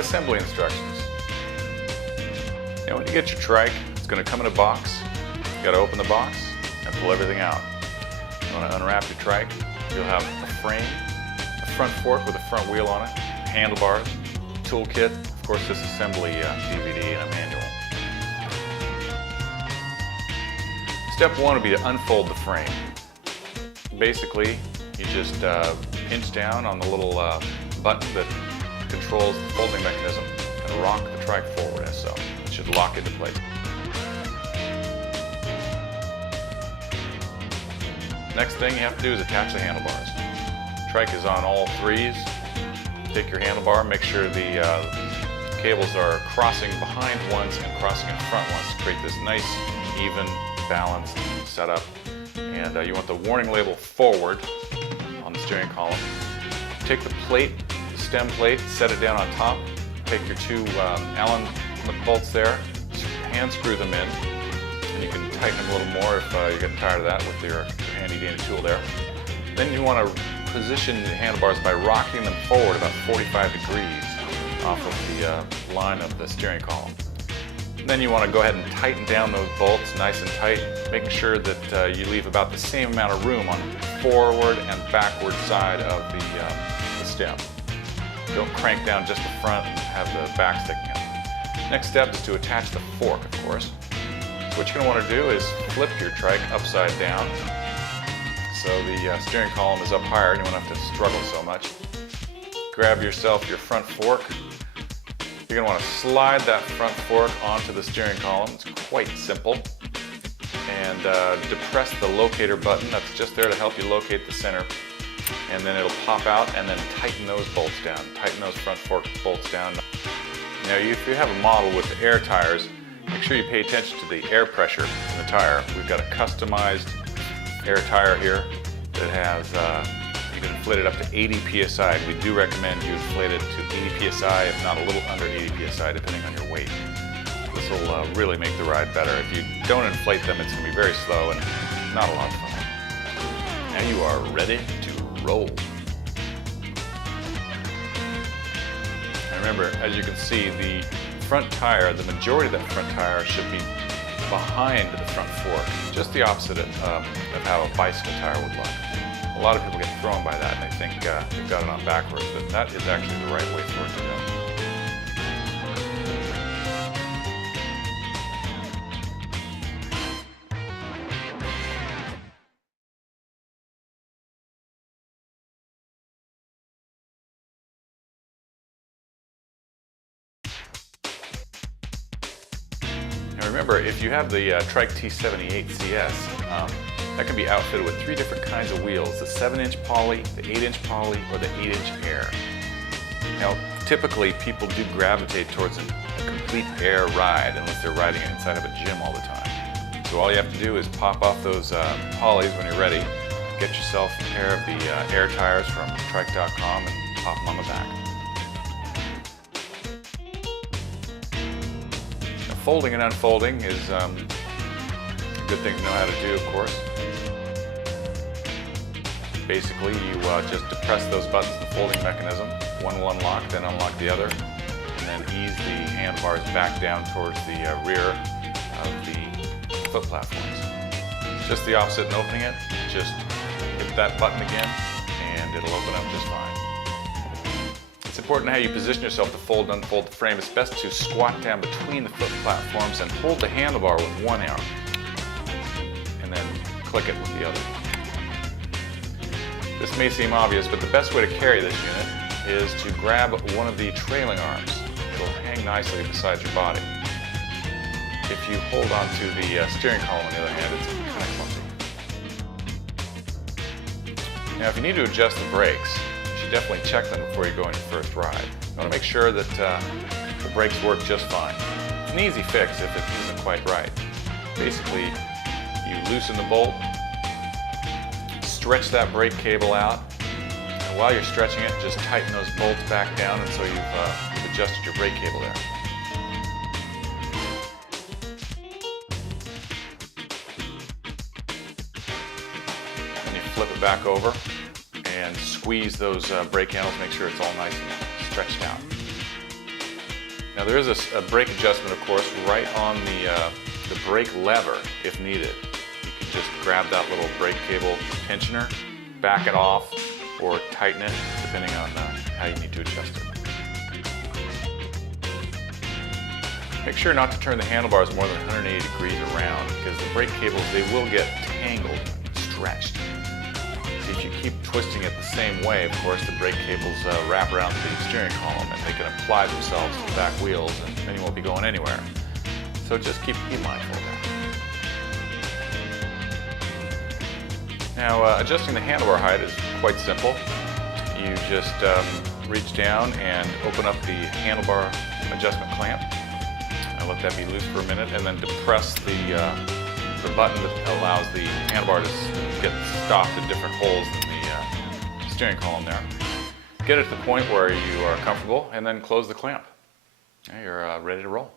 Assembly instructions. Now when you get your trike, it's going to come in a box. You got to open the box and pull everything out. You want to unwrap your trike. You'll have a frame, a front fork with a front wheel on it, handlebars, toolkit, of course this assembly DVD and a manual. Step one would be to unfold the frame. Basically, you just pinch down on the little button that controls the folding mechanism and rock the trike forward as so. It should lock into place. Next thing you have to do is attach the handlebars. Trike is on all threes. Take your handlebar, make sure the cables are crossing behind ones and crossing in front ones to create this nice, even, balanced setup. And you want the warning label forward on the steering column. Take the plate, the stem plate, set it down on top. Take your two Allen bolts there, hand screw them in, and you can tighten them a little more if you get tired of that with your handy dandy tool there. Then you want to position the handlebars by rocking them forward about 45 degrees off of the line of the steering column. Then you want to go ahead and tighten down those bolts nice and tight, making sure that you leave about the same amount of room on the forward and backward side of the stem. Don't crank down just the front and have the back sticking out. Next step is to attach the fork, of course. So what you're going to want to do is flip your trike upside down so the steering column is up higher and you won't have to struggle so much. Grab yourself your front fork. You're going to want to slide that front fork onto the steering column. It's quite simple. And depress the locator button. That's just there to help you locate the center. And then it'll pop out and then tighten those bolts down. Tighten those front fork bolts down. Now if you have a model with the air tires, make sure you pay attention to the air pressure in the tire. We've got a customized air tire here that has you can inflate it up to 80 psi. We do recommend you inflate it to 80 psi, if not a little under 80 psi, depending on your weight. This will really make the ride better. If you don't inflate them, it's going to be very slow and not a lot of fun. Now you are ready to roll. And remember, as you can see, the front tire, the majority of that front tire should be behind the front fork, just the opposite of how a bicycle tire would look. A lot of people get thrown by that and they think they've got it on backwards, but that is actually the right way for it to go. Now remember, if you have the Trike T78 CS, that can be outfitted with three different kinds of wheels, the 7-inch poly, the 8-inch poly, or the 8-inch air. Now, typically people do gravitate towards a complete air ride unless they're riding it inside of a gym all the time. So all you have to do is pop off those polys when you're ready, get yourself a pair of the air tires from Trike.com and pop them on the back. Now, folding and unfolding is a good thing to know how to do, of course. Basically, you just depress those buttons in the folding mechanism. One will unlock, then unlock the other, and then ease the handlebars back down towards the rear of the foot platforms. Just the opposite in opening it. Just hit that button again, and it'll open up just fine. It's important how you position yourself to fold and unfold the frame. It's best to squat down between the foot platforms and hold the handlebar with one arm, and then click it with the other. This may seem obvious, but the best way to carry this unit is to grab one of the trailing arms. It'll hang nicely beside your body. If you hold onto the steering column, on the other hand, it's kind of clumsy. Now, if you need to adjust the brakes, you should definitely check them before you go on your first ride. You want to make sure that the brakes work just fine. It's an easy fix if it isn't quite right. Basically, you loosen the bolt, stretch that brake cable out, and while you're stretching it, just tighten those bolts back down until you've adjusted your brake cable there. Then you flip it back over and squeeze those brake handles, make sure it's all nice and stretched out. Now there is a brake adjustment, of course, right on the brake lever if needed. You can just grab that little brake cable tensioner, back it off, or tighten it, depending on how you need to adjust it. Make sure not to turn the handlebars more than 180 degrees around, because the brake cables, they will get tangled and stretched. If you keep twisting it the same way, of course, the brake cables wrap around the steering column and they can apply themselves to the back wheels and then you won't be going anywhere. So just keep mindful of that. Now, adjusting the handlebar height is quite simple. You just reach down and open up the handlebar adjustment clamp. Let that be loose for a minute and then depress the button that allows the handlebar to get stopped in different holes in the steering column there. Get it to the point where you are comfortable and then close the clamp. Now you're ready to roll.